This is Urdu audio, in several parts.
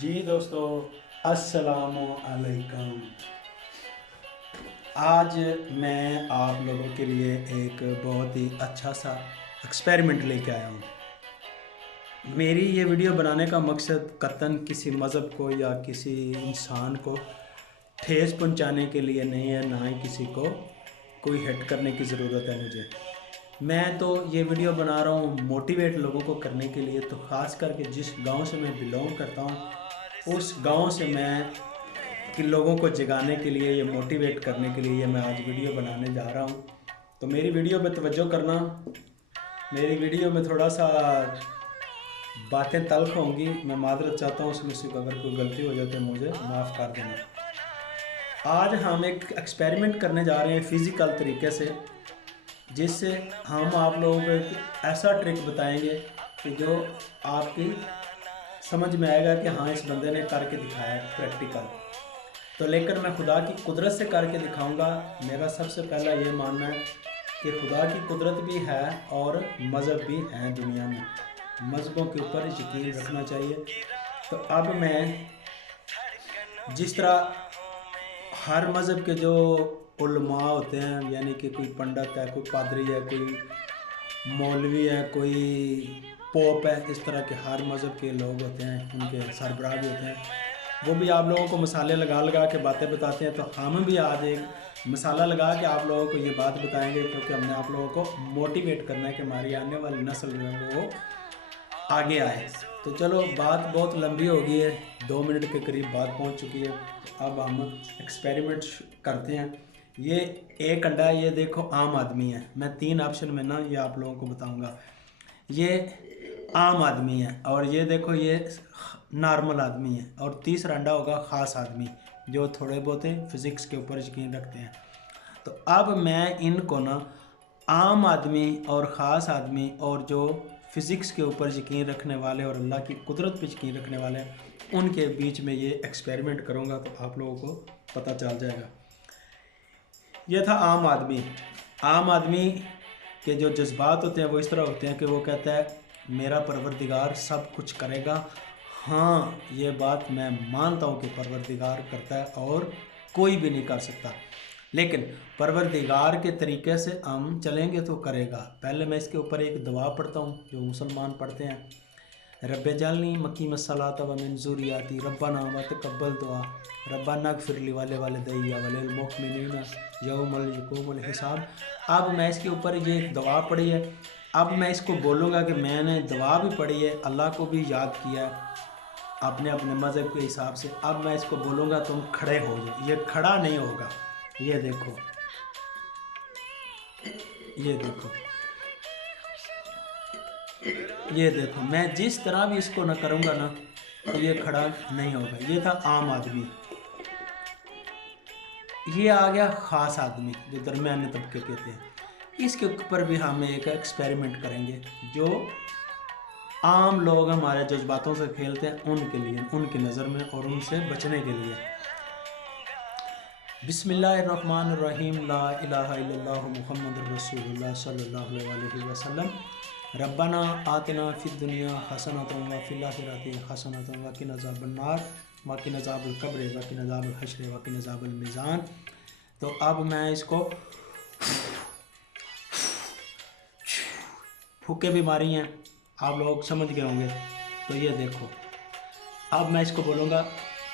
جی دوستو، السلام علیکم۔ آج میں آپ لوگوں کے لیے ایک بہت ہی اچھا سا ایکسپیریمنٹ لے کے آیا ہوں۔ میری یہ ویڈیو بنانے کا مقصد قطعاً کسی مذہب کو یا کسی انسان کو ٹھیس پہنچانے کے لیے نہیں ہے، نہ ہی کسی کو کوئی ہٹ کرنے کی ضرورت ہے مجھے۔ میں تو یہ ویڈیو بنا رہا ہوں موٹیویٹ لوگوں کو کرنے کے لیے، تو خاص کر کے جس گاؤں سے میں بلونگ کرتا ہوں اس گاؤں سے میں کہ لوگوں کو جگانے کے لیے، یہ موٹیویٹ کرنے کے لیے یہ میں آج ویڈیو بنانے جا رہا ہوں۔ تو میری ویڈیو پہ توجہ کرنا۔ میری ویڈیو میں تھوڑا سا باتیں تلخ ہوں گی، میں معذرت چاہتا ہوں اس میں سے، اگر کوئی غلطی ہو جائے تو مجھے معاف کر دینا۔ آج ہم ایک ایکسپیریمنٹ کرنے جا رہے ہیں فزیکل طریقے سے، جس سے ہم آپ لوگوں کو ایک ایسا ٹرک بتائیں گے کہ جو آپ کی سمجھ میں آئے گا کہ ہاں اس بندے نے کر کے دکھایا ہے پریکٹیکل۔ تو لیکن میں خدا کی قدرت سے کر کے دکھاؤں گا۔ میرا سب سے پہلا یہ ماننا ہے کہ خدا کی قدرت بھی ہے اور مذہب بھی ہیں دنیا میں، مذہبوں کے اوپر یقین رکھنا چاہیے۔ تو اب میں جس طرح ہر مذہب کے جو علماء ہوتے ہیں، یعنی کہ کوئی پنڈت ہے، کوئی پادری ہے، کوئی مولوی ہے، کوئی پوپ ہے، اس طرح کے ہر مذہب کے لوگ ہوتے ہیں، ان کے سربراہ بھی ہوتے ہیں، وہ بھی آپ لوگوں کو مسالے لگا کے باتیں بتاتے ہیں۔ تو ہم بھی آج ایک مسالہ لگا کے آپ لوگوں کو یہ بات بتائیں گے، کیونکہ ہم نے آپ لوگوں کو موٹیویٹ کرنا ہے کہ ہماری آنے والی نسل جو ہے وہ آگے آئے۔ تو چلو، بات بہت لمبی ہو گئی ہے، 2 منٹ کے قریب بات پہنچ چکی ہے۔ اب ہم ایکسپیریمنٹ کرتے ہیں۔ یہ ایک انڈا، یہ دیکھو عام آدمی ہے۔ میں 3 آپشن میں نا یہ آپ لوگوں کو بتاؤں گا۔ یہ عام آدمی ہے، اور یہ دیکھو یہ نارمل آدمی ہے، اور تیسرا انڈا ہوگا خاص آدمی، جو تھوڑے بہت فزکس کے اوپر یقین رکھتے ہیں۔ تو اب میں ان کو نا عام آدمی اور خاص آدمی اور جو فزکس کے اوپر یقین رکھنے والے اور اللہ کی قدرت پہ یقین رکھنے والے ہیں، ان کے بیچ میں یہ ایکسپیریمنٹ کروں گا، تو آپ لوگوں کو پتہ چل جائے گا۔ یہ تھا عام آدمی۔ عام آدمی کے جو جذبات ہوتے ہیں وہ اس طرح ہوتے ہیں کہ وہ کہتا ہے میرا پروردگار سب کچھ کرے گا۔ ہاں، یہ بات میں مانتا ہوں کہ پروردگار کرتا ہے اور کوئی بھی نہیں کر سکتا، لیکن پروردگار کے طریقے سے ہم چلیں گے تو کرے گا۔ پہلے میں اس کے اوپر ایک دعا پڑھتا ہوں جو مسلمان پڑھتے ہیں۔ رب جعلنی مقیم الصلاۃ ومن ذریتی ربنا وتقبل دعا ربنا اغفر لی ولوالدی وللمؤمنین یوم یقوم الحساب۔ اب میں اس کے اوپر یہ ایک دعا پڑھی ہے، اب میں اس کو بولوں گا کہ میں نے دعا بھی پڑھی ہے، اللہ کو بھی یاد کیا ہے اپنے مذہب کے حساب سے۔ اب میں اس کو بولوں گا تم کھڑے ہو جاؤ، یہ کھڑا نہیں ہوگا۔ یہ دیکھو، یہ دیکھو، یہ دیکھو، میں جس طرح بھی اس کو نہ کروں گا نا تو یہ کھڑا نہیں ہوگا۔ یہ تھا عام آدمی۔ یہ آ گیا خاص آدمی، جو درمیانے طبقے کہتے ہیں۔ اس کے اوپر بھی ہم ایک ایکسپیریمنٹ کریں گے، جو عام لوگ ہمارے جذباتوں سے کھیلتے ہیں، ان کے لیے، ان کی نظر میں اور ان سے بچنے کے لیے۔ بسم اللہ الرحمن الرحیم، لا الہ الا اللہ محمد رسول اللہ صلی اللہ علیہ وسلم۔ ربنا آتنا فی الدنیا حسنۃ وفی الآخرۃ حسنۃ وقنا عذاب النار وقنا عذاب القبر وقنا عذاب الحشر وقنا عذاب المیزان۔ تو اب میں اس کو پھوکے بھی ماری ہیں، آپ لوگ سمجھ گئے ہوں گے۔ تو یہ دیکھو، اب میں اس کو بولوں گا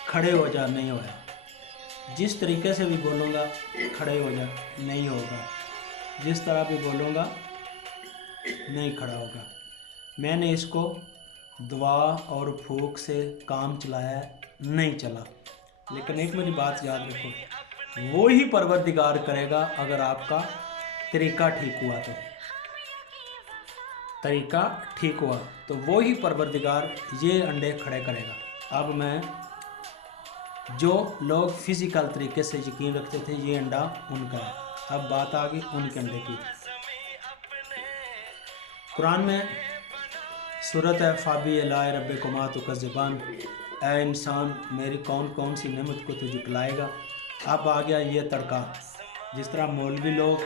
کھڑے ہو جا، نہیں ہویا۔ جس طریقے سے بھی بولوں گا کھڑے ہو جا، نہیں ہوگا۔ جس طرح بھی بولوں گا نہیں کھڑا ہوگا۔ میں نے اس کو دعا اور پھونک سے کام چلایا ہے، نہیں چلا۔ لیکن ایک میری بات یاد رکھو، وہی پروردگار کرے گا اگر آپ کا طریقہ ٹھیک ہوا تو۔ طریقہ ٹھیک ہوا تو وہی پروردگار یہ انڈے کھڑے کرے گا۔ اب میں، جو لوگ فزیکل طریقے سے یقین رکھتے تھے یہ انڈا ان کا ہے، اب بات آ گئی ان کے انڈے کی۔ قرآن میں سورۃ ہے فابی الائے ربکما تکذبان، اے انسان میری کون سی نعمت کو تو جھٹلائے گا۔ اب آ گیا یہ تڑکا، جس طرح مولوی لوگ،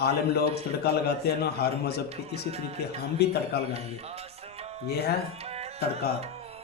عالم لوگ تڑکا لگاتے ہیں نا ہر مذہب کے، اسی طریقے ہم بھی تڑکا لگائیں گے۔ یہ ہے تڑکا۔